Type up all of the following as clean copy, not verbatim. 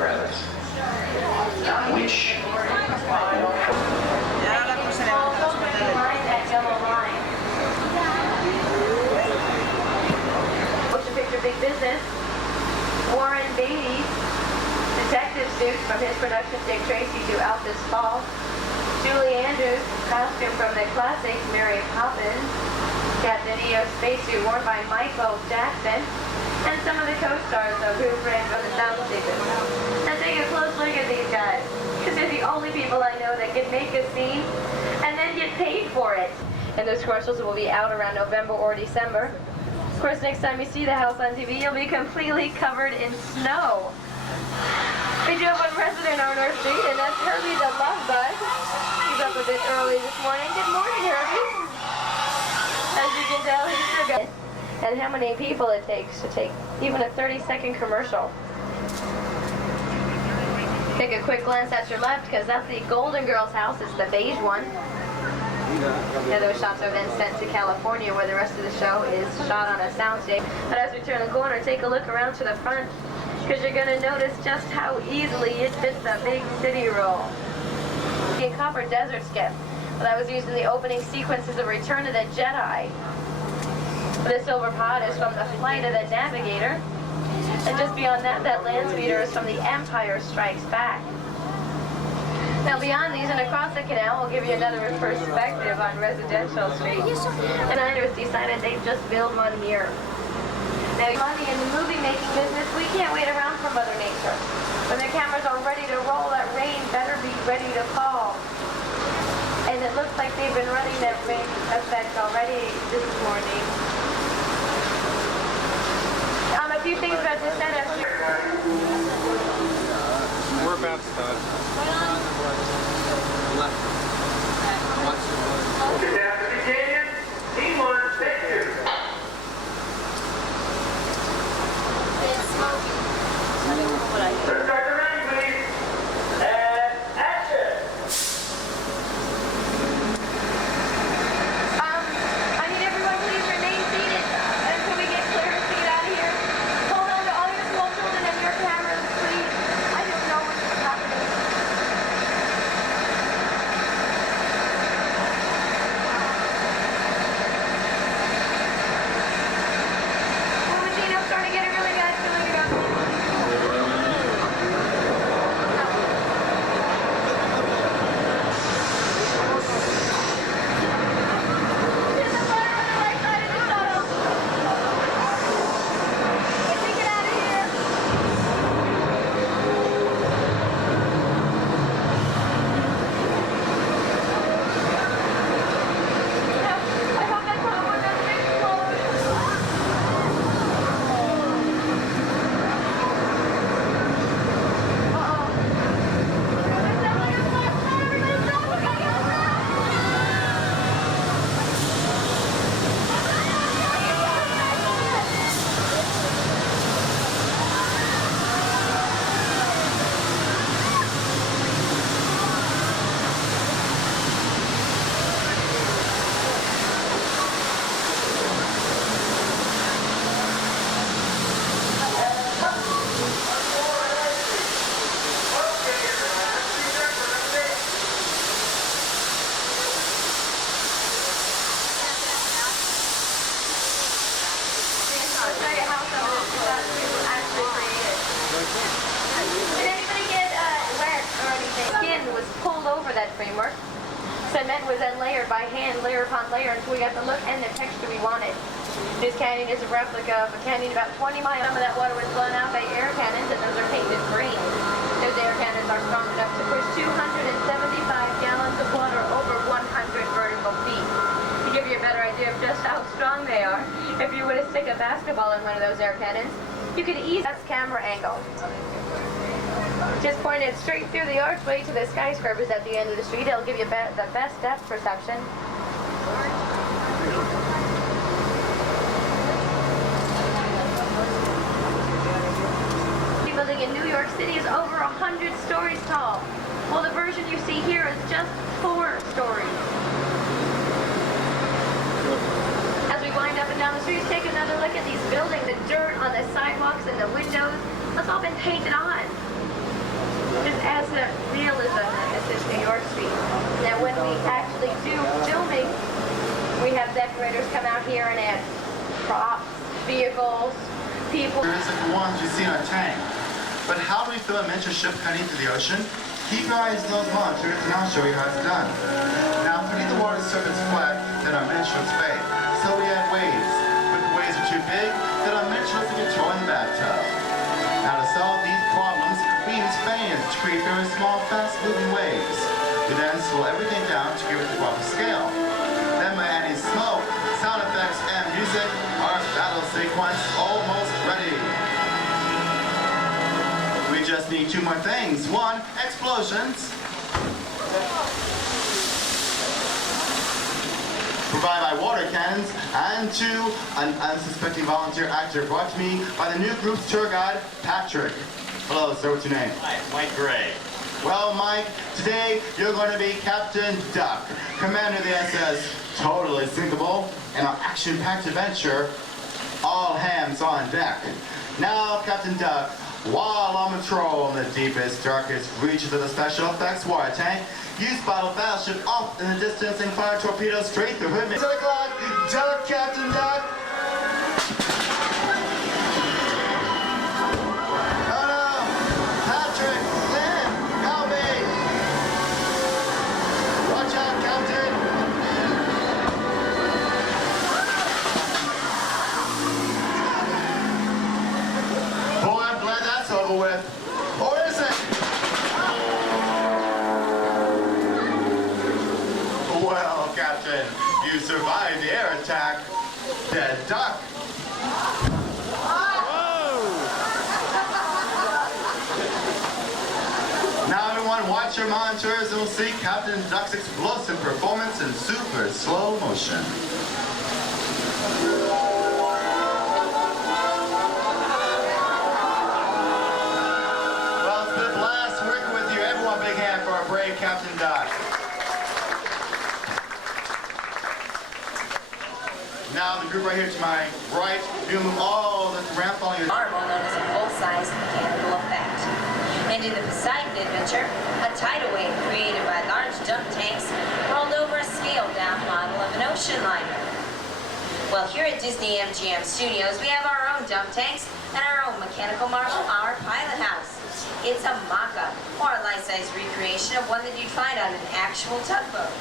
credits, which motion picture big business. Warren Beatty's detective suit from his production Dick Tracy to Out This Fall. Julie Andrews' costume from the classic Mary Poppins. Captain EO's spacesuit worn by Michael Jackson. And some of the co-stars of Who Framed Roger Rabbit. Now take a close look at these guys, because they're the only people I know that can make a scene and then get paid for it. And those commercials will be out around November or December. Of course, next time you see the house on TV, you'll be completely covered in snow. We drove on President Arnold Street, and that's Herbie the Love Bug. He's up a bit early this morning. Good morning, Herbie. As you can tell, he's forgotten. And how many people it takes to take even a 30-second commercial. Take a quick glance at your left, because that's the Golden Girls house. It's the beige one. Now those shots are then sent to California, where the rest of the show is shot on a soundstage. But as we turn the corner, take a look around to the front, because you're going to notice just how easily it fits a big city roll. The Copper Desert Skip. Well, that was used in the opening sequences of Return of the Jedi. The silver pod is from the Flight of the Navigator. And just beyond that, that land speeder is from the Empire Strikes Back. Now beyond these and across the canal, we'll give you another perspective on Residential Street. And I just decided they'd just build one here. Now, money in the movie-making business, we can't wait around for Mother Nature. When the cameras are ready to roll, that rain better be ready to fall. And it looks like they've been running that rain effect already this morning. A few things about the setup here. We're about to start. Good afternoon, Canyon. Team 1, take 2. Let's start the rain, please. And action. I need everyone please remain seated until we get clear to get out of here. Hold on to all your small children and your cameras, please. I don't know what's happening. Well, Regina, I'm starting to get a really bad feeling about this. That framework. Cement was then layered by hand, layer upon layer, until we got the look and the texture we wanted. This canyon is a replica of a canyon about 20 miles. Some of that water was blown out by air cannons, and those are painted green. Those air cannons are strong enough to push 275 gallons of water over 100 vertical feet. To give you a better idea of just how strong they are, if you were to stick a basketball in one of those air cannons, you could easily that's camera angle. Just point it straight through the archway to the skyscrapers at the end of the street. It'll give you the best depth perception. The building in New York City is over 100 stories tall. Well, the version you see here is just 4 stories. As we wind up and down the streets, take another look at these buildings. The dirt on the sidewalks and the windows, that's all been painted on. it adds that realism that Mrs. New York Street. That when we actually do filming, we have decorators come out here and add props, vehicles, people. There is like the ones you see in our tank. But how do we film a miniature ship cutting through the ocean? Keep your eyes on those monitors and I'll show you how it's done. Now, beneath the water surface flat, then our miniature looks fake. So we add waves. But if the waves are too big, then our miniature looks like a toy in the bathtub. Now, to solve these problems, we use fans to create very small, fast-moving waves. We then slow everything down to give it the proper scale. Then by adding smoke, sound effects, and music, our battle sequence is almost ready. We just need two more things. One, explosions. Provided by water cannons. And two, an unsuspecting volunteer actor brought to me by the new group's tour guide, Patrick. Hello, sir, what's your name? Hi, Mike Gray. Well, Mike, today you're going to be Captain Duck, commander of the SS Totally Sinkable, in our action-packed adventure, All Hands on Deck. Now, Captain Duck, while on patrol in the deepest, darkest reaches of the special effects water tank, you spot a battleship off in the distance and fire torpedoes straight through her. 10 o'clock, Duck, Captain Duck. Oh no, Patrick, Lynn, help me. Watch out, Captain. Boy, I'm glad that's over with. Or is it? Well, Captain, you survived the air attack. Dead duck. Now everyone watch your monitors and we'll see Captain Duck's explosive performance in super slow motion. Well, it's been a blast working with you. Everyone, big hand for our brave Captain Duck. Now the group right here to my right, you move all the ramp on your Marvel known as a full-size mechanical effect. And in the Poseidon adventure, a tidal wave created by large dump tanks rolled over a scaled-down model of an ocean liner. Well, here at Disney MGM Studios, we have our own dump tanks and our own mechanical marvel, our pilot house. It's a mock-up, or a life-size recreation of one that you'd find on an actual tugboat.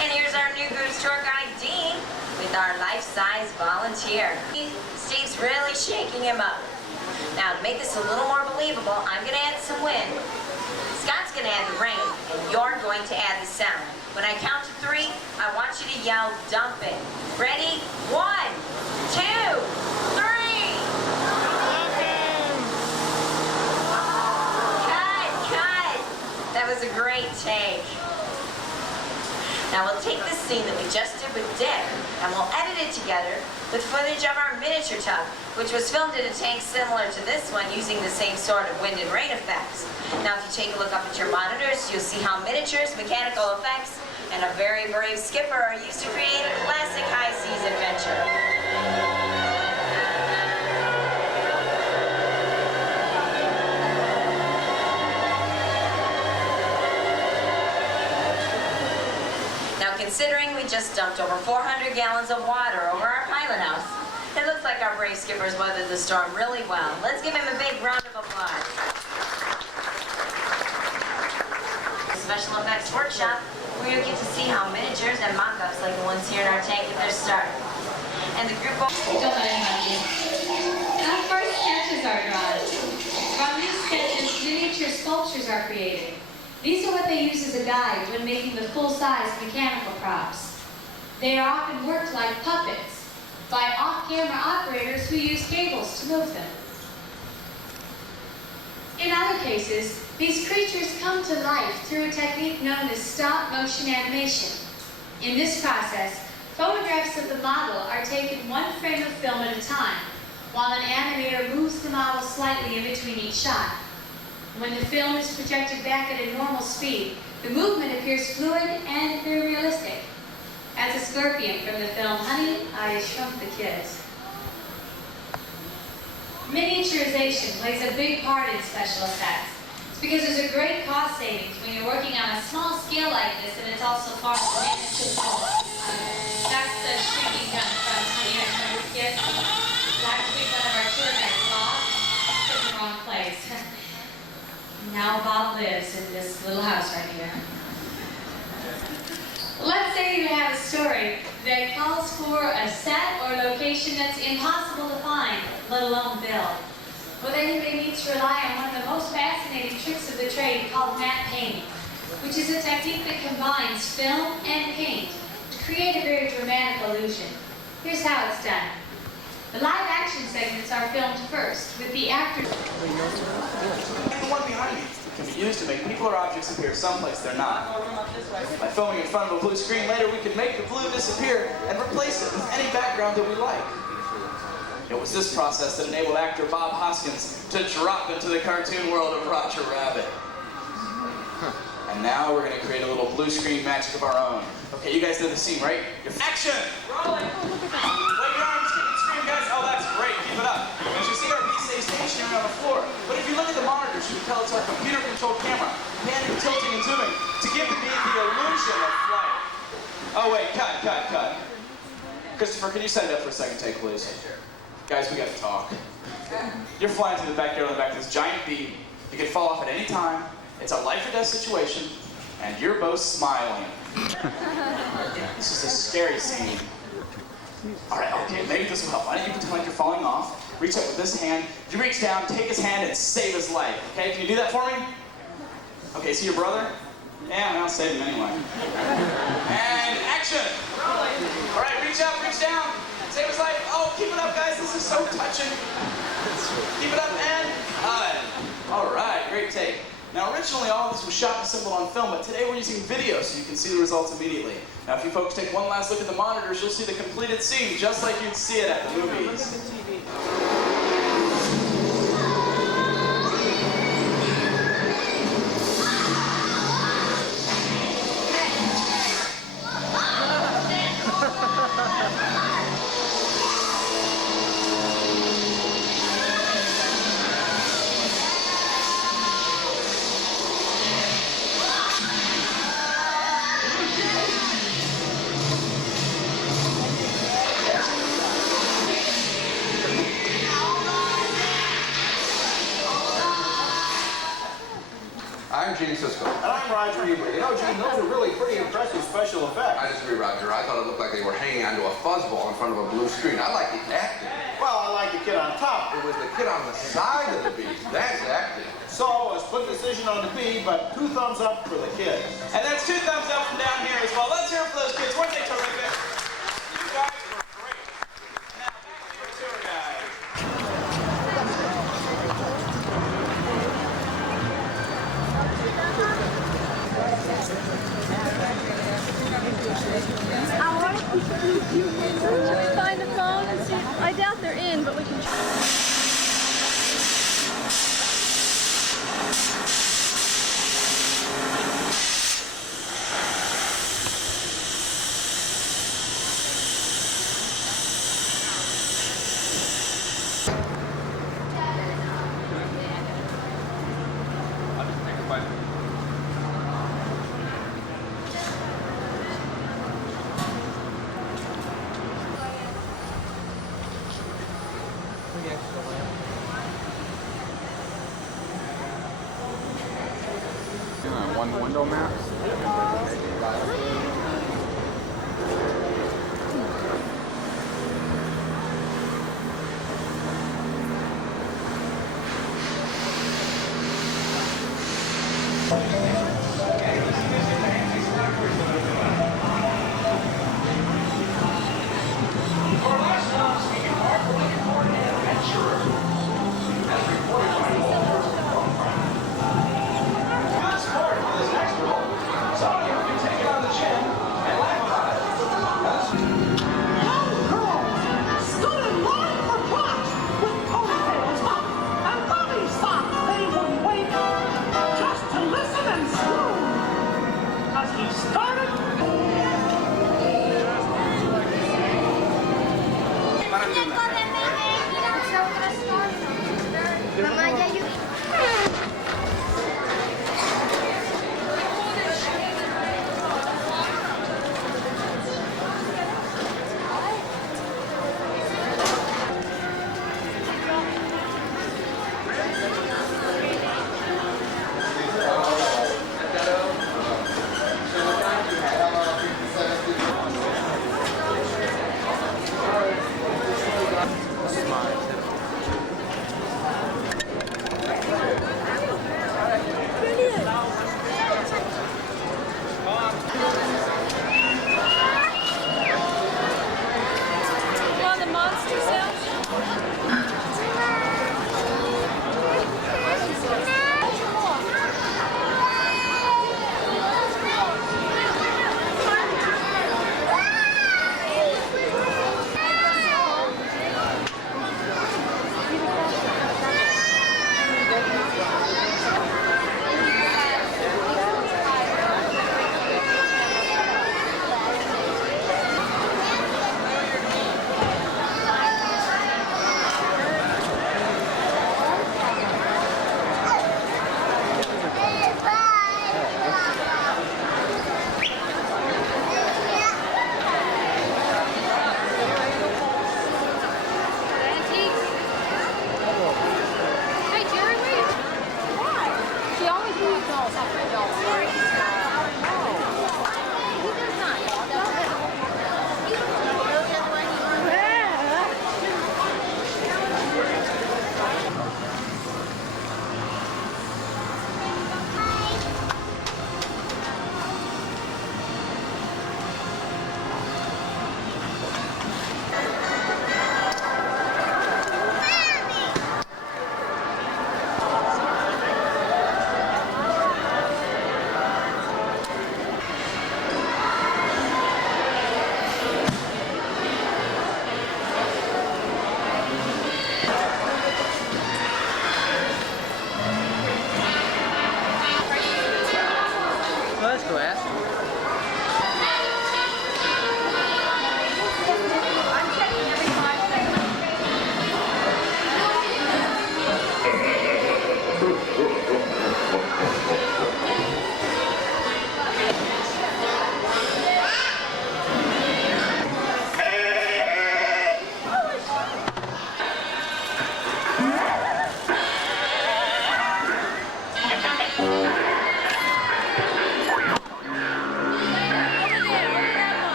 And here's our new group's tour guide, Dean, with our life-size volunteer. Steve's really shaking him up. Now, to make this a little more believable, I'm going to add some wind. Scott's going to add the rain, and you're going to add the sound. When I count to 3, I want you to yell, dump it. Ready? 1, 2, 3. Cut! That was a great take. Now we'll take this scene that we just did with Dick, and we'll edit it together with footage of our miniature tug, which was filmed in a tank similar to this one using the same sort of wind and rain effects. Now if you take a look up at your monitors, you'll see how miniatures, mechanical effects, and a very brave skipper are used to create a classic high seas adventure. Considering we just dumped over 400 gallons of water over our pilot house, it looks like our brave skipper's weathered the storm really well. Let's give him a big round of applause. Special effects workshop, where you'll get to see how miniatures and mock-ups like the ones here in our tank get their start. And the group will... Don't let it happen. Now first sketches are drawn. From these sketches, miniature sculptures are created. These are what they use as a guide when making the full-size mechanical props. They are often worked like puppets by off-camera operators who use cables to move them. In other cases, these creatures come to life through a technique known as stop-motion animation. In this process, photographs of the model are taken one frame of film at a time, while an animator moves the model slightly in between each shot. When the film is projected back at a normal speed, the movement appears fluid and very realistic. As a scorpion from the film Honey, I Shrunk the Kids. Miniaturization plays a big part in special effects. Because there's a great cost savings when you're working on a small scale like this, and it's also far from manageable. That's the shrinking gun from Honey and Her Gift. Last week, one of our tour guides, Bob, put in the wrong place. Now Bob lives in this little house right here. Let's say you have a story that calls for a set or location that's impossible to find, let alone build. Well, then you may need to rely on one of the most fascinating tricks of the trade called matte painting, which is a technique that combines film and paint to create a very dramatic illusion. Here's how it's done. The live action segments are filmed first, with the actors... The one behind me can be used to make people or objects appear someplace they're not. By filming in front of a blue screen later, we can make the blue disappear and replace it with any background that we like. It was this process that enabled actor Bob Hoskins to drop into the cartoon world of Roger Rabbit. And now we're going to create a little blue screen magic of our own. Okay, you guys know the scene, right? Action! Rolling! Wave your arms, keep it scream, guys. Oh, that's great. Keep it up. As you see, our piece stays stationary on the floor. But if you look at the monitors, you can tell it's our computer-controlled camera, panning, tilting, and zooming to give the beat the illusion of flight. Oh, wait. Cut. Christopher, can you set it up for a second take, please? Guys, we got to talk. You're flying through the backyard on the back of this giant bee. You can fall off at any time. It's a life or death situation, and you're both smiling. This is a scary scene. All right, okay, maybe this will help. Why don't you pretend like you're falling off? Reach up with this hand. You reach down, take his hand, and save his life. Okay, can you do that for me? Okay, see your brother? Yeah, I'll save him anyway. And action! All right, reach up, reach down. Save his life. Oh, keep it up, guys. This is so touching. Keep it up, and cut. All right, great take. Now, originally, all of this was shot and assembled on film, but today we're using video so you can see the results immediately. Now, if you folks take one last look at the monitors, you'll see the completed scene, just like you'd see it at the movies. I'm Gene Sisco. And I'm Roger Ebert. You know, Gene, those are really pretty impressive special effects. I disagree, Roger. I thought it looked like they were hanging onto a fuzzball in front of a blue screen. I like the acting. Well, I like the kid on top. It was the kid on the side of the bee. That's acting. So, a split decision on the bee, but 2 thumbs up for the kid. And that's 2 thumbs up from down here as well. Let's hear it for those kids. Weren't they terrific? You guys were great. Now, back to your tour guide. Should we find a phone and see? I doubt they're in, but we can try. One window map. Just to listen and Let's go ask.